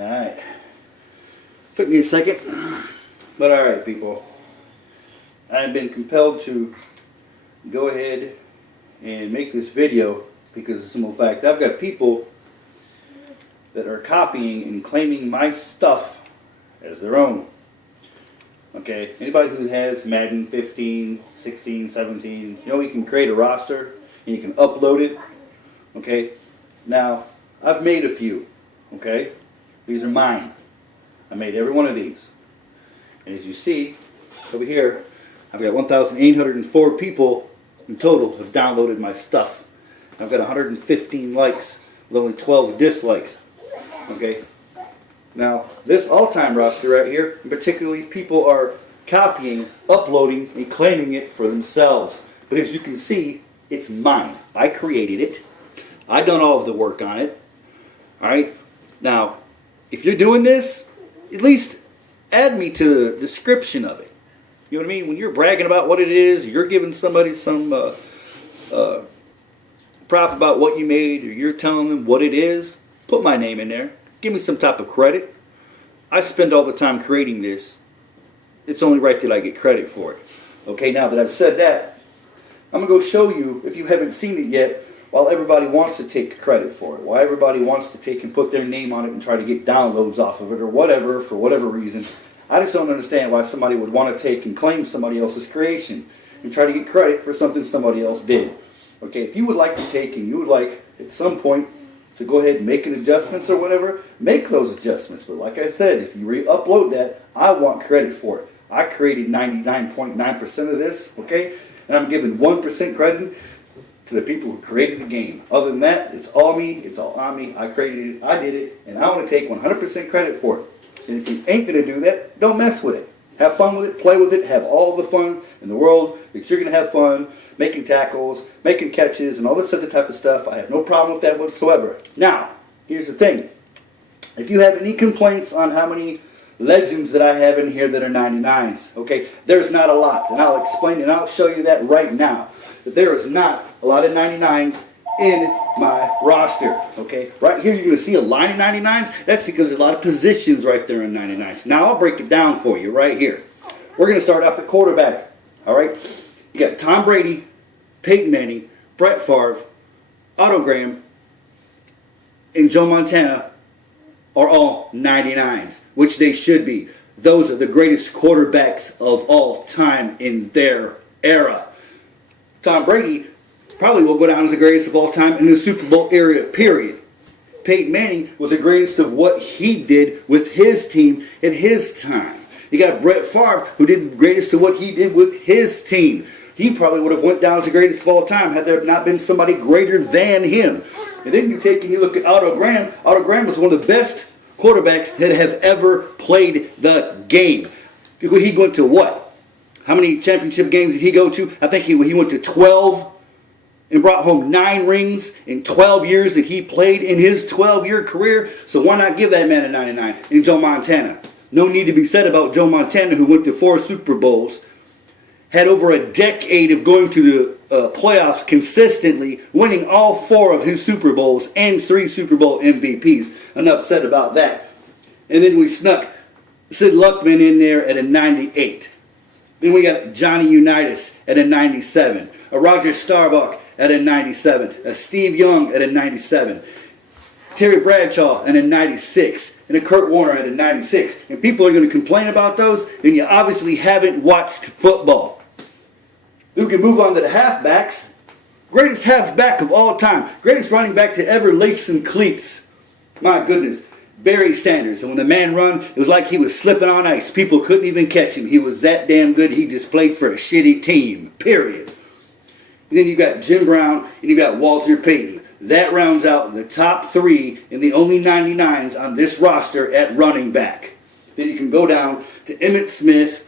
Alright. Took me a second. But alright, people. I've been compelled to go ahead and make this video because of the simple fact I've got people that are copying and claiming my stuff as their own. Okay, anybody who has Madden 15, 16, 17, you know, you can create a roster and you can upload it. Okay, now I've made a few. Okay, these are mine. I made every one of these, and as you see over here, I've got 1,804 people in total have downloaded my stuff. I've got 115 likes with only 12 dislikes. Okay. Now, this all-time roster right here, particularly people are copying, uploading, and claiming it for themselves. But as you can see, it's mine. I created it. I done all of the work on it. Alright? Now, if you're doing this, at least add me to the description of it. You know what I mean? When you're bragging about what it is, you're giving somebody some prop about what you made, or you're telling them what it is, put my name in there. Give me some type of credit. I spend all the time creating this. It's only right that I get credit for it. Okay, now that I've said that, I'm going to go show you, if you haven't seen it yet, while everybody wants to take credit for it, why everybody wants to take and put their name on it and try to get downloads off of it or whatever, for whatever reason. I just don't understand why somebody would want to take and claim somebody else's creation and try to get credit for something somebody else did. Okay, if you would like to take and you would like, at some point, to go ahead and make an adjustments or whatever, make those adjustments. But like I said, if you re-upload that, I want credit for it. I created 99.9% of this, okay? And I'm giving 1% credit to the people who created the game. Other than that, it's all me, it's all on me. I created it, I did it, and I want to take 100% credit for it. And if you ain't going to do that, don't mess with it. Have fun with it, play with it, have all the fun in the world, because you're going to have fun making tackles, making catches, and all this other type of stuff. I have no problem with that whatsoever. Now, here's the thing. If you have any complaints on how many legends that I have in here that are 99s, okay, there's not a lot. And I'll explain and I'll show you that right now. That there is not a lot of 99s in my roster, okay? Right here you're going to see a line of 99s. That's because there's a lot of positions right there in 99s. Now I'll break it down for you right here. We're going to start off the quarterback, all right? You got Tom Brady, Peyton Manning, Brett Favre, Otto Graham, and Joe Montana are all 99s, which they should be. Those are the greatest quarterbacks of all time in their era. Tom Brady probably will go down as the greatest of all time in the Super Bowl era, period. Peyton Manning was the greatest of what he did with his team at his time. You got Brett Favre, who did the greatest of what he did with his team. He probably would have went down as the greatest of all time had there not been somebody greater than him. And then you take and you look at Otto Graham. Otto Graham was one of the best quarterbacks that have ever played the game. He went to what? How many championship games did he go to? I think he went to 12 and brought home 9 rings in 12 years that he played in his 12-year career. So why not give that man a 99? And Joe Montana. No need to be said about Joe Montana, who went to 4 Super Bowls, had over a decade of going to the playoffs consistently, winning all 4 of his Super Bowls and 3 Super Bowl MVPs. Enough said about that. And then we snuck Sid Luckman in there at a 98. Then we got Johnny Unitas at a 97. A Roger Staubach at a 97. A Steve Young at a 97. Terry Bradshaw at a 96. And a Kurt Warner at a 96. And people are going to complain about those, then you obviously haven't watched football. Then we can move on to the halfbacks. Greatest halfback of all time. Greatest running back to ever lace some cleats. My goodness. Barry Sanders. And when the man run, it was like he was slipping on ice. People couldn't even catch him. He was that damn good. He just played for a shitty team. Period. And then you got Jim Brown and you got Walter Payton. That rounds out the top 3 and the only 99s on this roster at running back. Then you can go down to Emmitt Smith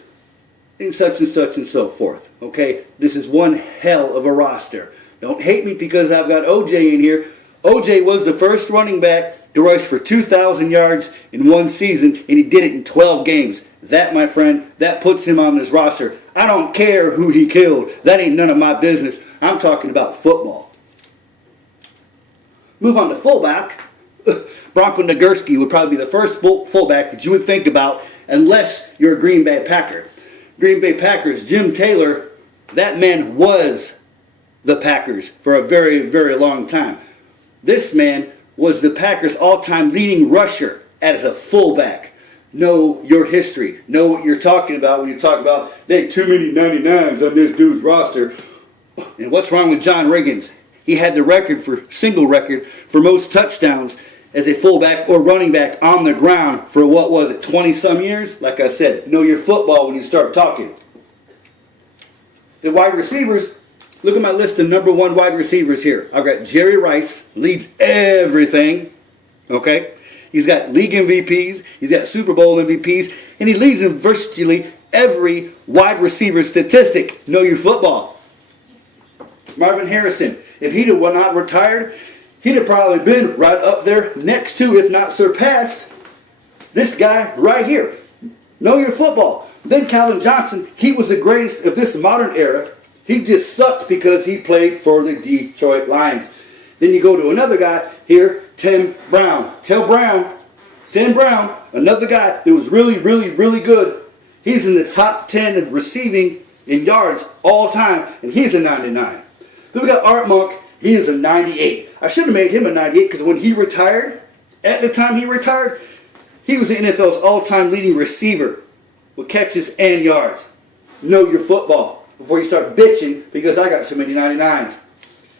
and such and so forth. Okay? This is one hell of a roster. Don't hate me because I've got OJ in here. OJ was the first running back to rush for 2,000 yards in one season, and he did it in 12 games. That, my friend, that puts him on this roster. I don't care who he killed. That ain't none of my business. I'm talking about football. Move on to fullback. Bronco Nagurski would probably be the first fullback that you would think about unless you're a Green Bay Packer. Green Bay Packers, Jim Taylor, that man was the Packers for a very, very long time. This man was the Packers' all-time leading rusher as a fullback. Know your history. Know what you're talking about when you talk about, there too many 99s on this dude's roster. And what's wrong with John Riggins? He had the single record for most touchdowns as a fullback or running back on the ground for, what was it, 20-some years? Like I said, know your football when you start talking. The wide receivers, look at my list of number 1 wide receivers here. I've got Jerry Rice, leads everything, okay? He's got league MVPs, he's got Super Bowl MVPs, and he leads in virtually every wide receiver statistic. Know your football. Marvin Harrison, if he'd have not retired, he'd have probably been right up there next to, if not surpassed, this guy right here. Know your football. Then Calvin Johnson, he was the greatest of this modern era. He just sucked because he played for the Detroit Lions. Then you go to another guy here, Tim Brown. Tim Brown, another guy that was really, really, really good. He's in the top 10 in receiving in yards all time, and he's a 99. Then we got Art Monk. He is a 98. I should have made him a 98 because when he retired, at the time he retired, he was the NFL's all-time leading receiver with catches and yards. Know your football before you start bitching because I got too many 99s.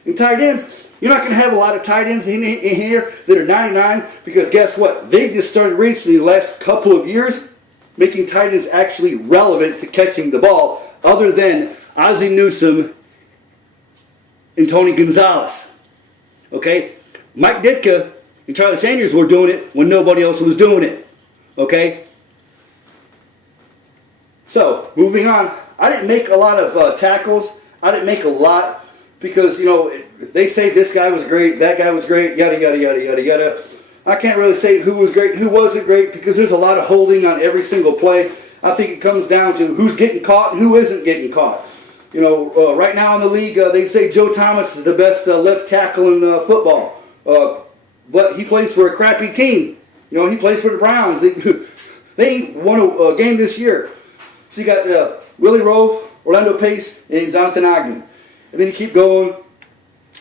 In tight ends, you're not going to have a lot of tight ends in here that are 99 because guess what? They just started recently the last couple of years making tight ends actually relevant to catching the ball other than Ozzie Newsome and Tony Gonzalez. Okay? Mike Ditka and Charlie Sanders were doing it when nobody else was doing it. Okay? So, moving on. I didn't make a lot of tackles. I didn't make a lot because, you know, they say this guy was great, that guy was great, yada, yada, yada, yada, yada. I can't really say who was great and who wasn't great because there's a lot of holding on every single play. I think it comes down to who's getting caught and who isn't getting caught. You know, right now in the league, they say Joe Thomas is the best left tackle in football. But he plays for a crappy team. You know, he plays for the Browns. They won a game this year. So you got Willie Rove, Orlando Pace, and Jonathan Ogden. And then you keep going.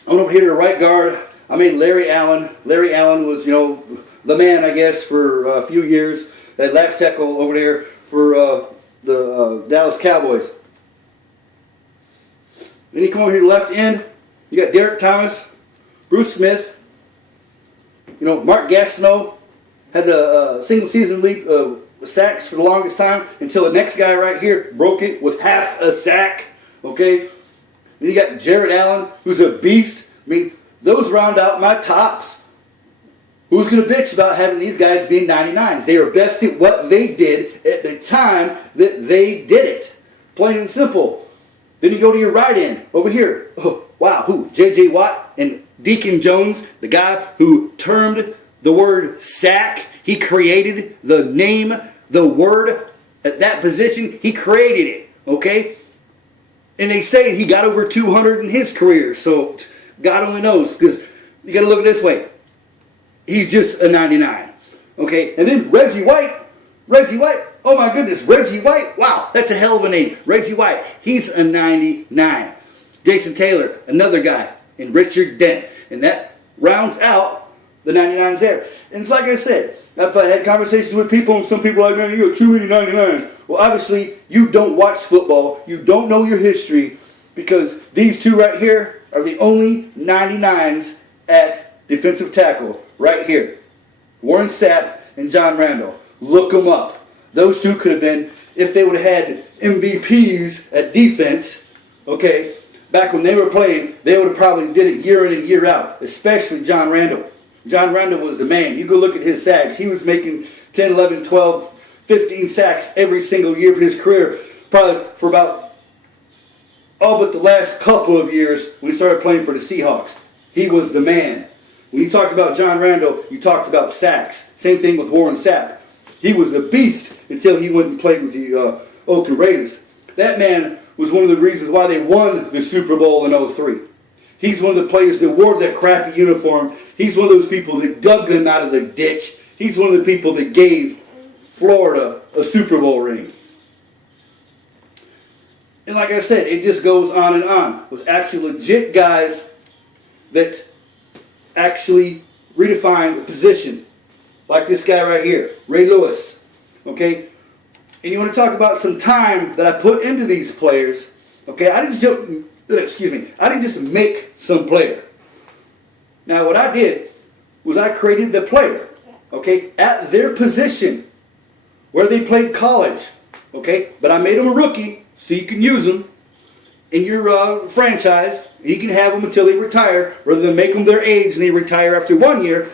I'm over here to right guard. I made Larry Allen. Larry Allen was, you know, the man, I guess, for a few years. That left tackle over there for the Dallas Cowboys. Then you come over here to left end. You got Derek Thomas, Bruce Smith. You know, Mark Gastineau had the single season lead sacks for the longest time until the next guy right here broke it with half a sack. Okay? Then you got Jared Allen, who's a beast. I mean, those round out my tops. Who's going to bitch about having these guys being 99s? They are best at what they did at the time that they did it. Plain and simple. Then you go to your right end, over here. Oh, wow, who? J.J. Watt and Deacon Jones, the guy who termed the word sack. He created the name, the word at that position. He created it, okay? And they say he got over 200 in his career, so God only knows, because you got to look at it this way. He's just a 99, okay? And then Reggie White. Oh my goodness, Reggie White. Wow, that's a hell of a name. Reggie White. He's a 99. Jason Taylor, another guy. And Richard Dent. And that rounds out the 99s there. And it's like I said, I've had conversations with people, and some people are like, man, you got too many 99s. Well, obviously, you don't watch football. You don't know your history, because these two right here are the only 99s at defensive tackle right here. Warren Sapp and John Randall. Look them up. Those two could have been, if they would have had MVPs at defense, okay, back when they were playing, they would have probably did it year in and year out, especially John Randall. John Randall was the man. You go look at his sacks. He was making 10, 11, 12, 15 sacks every single year of his career, probably for about all but the last couple of years when he started playing for the Seahawks. He was the man. When you talked about John Randall, you talked about sacks. Same thing with Warren Sapp. He was a beast until he went and played with the Oakland Raiders. That man was one of the reasons why they won the Super Bowl in '03. He's one of the players that wore that crappy uniform. He's one of those people that dug them out of the ditch. He's one of the people that gave Florida a Super Bowl ring. And like I said, it just goes on and on with actually legit guys that actually redefine the position. Like this guy right here, Ray Lewis. Okay? And you want to talk about some time that I put into these players. Okay? I didn't just make some player. Now what I did was I created the player. Okay? At their position where they played college. Okay? But I made them a rookie so you can use them in your franchise. You can have them until they retire rather than make them their age and they retire after 1 year.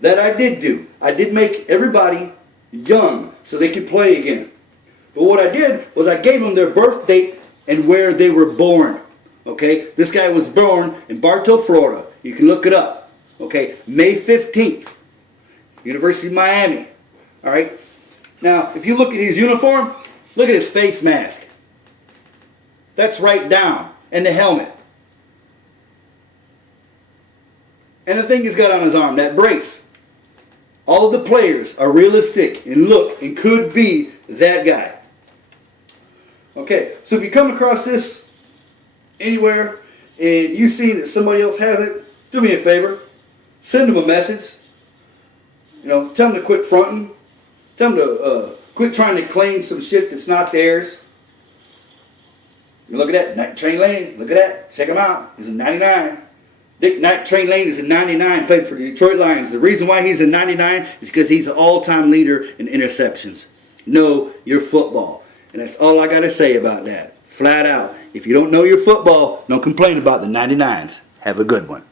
That I did do. I did make everybody young so they could play again. But what I did was I gave them their birth date and where they were born. Okay? This guy was born in Bartow, Florida. You can look it up. Okay? May 15th. University of Miami. Alright? Now, if you look at his uniform, look at his face mask. That's right down. And the helmet. And the thing he's got on his arm, that brace. All of the players are realistic and look and could be that guy. Okay, so if you come across this anywhere and you see that somebody else has it, do me a favor. Send them a message. You know, tell them to quit fronting. Tell them to quit trying to claim some shit that's not theirs. You look at that, Night Train Lane. Look at that. Check him out. He's a 99. Night Train Lane is a 99, played for the Detroit Lions. The reason why he's a 99 is because he's an all-time leader in interceptions. Know your football. And that's all I got to say about that. Flat out. If you don't know your football, don't complain about the 99s. Have a good one.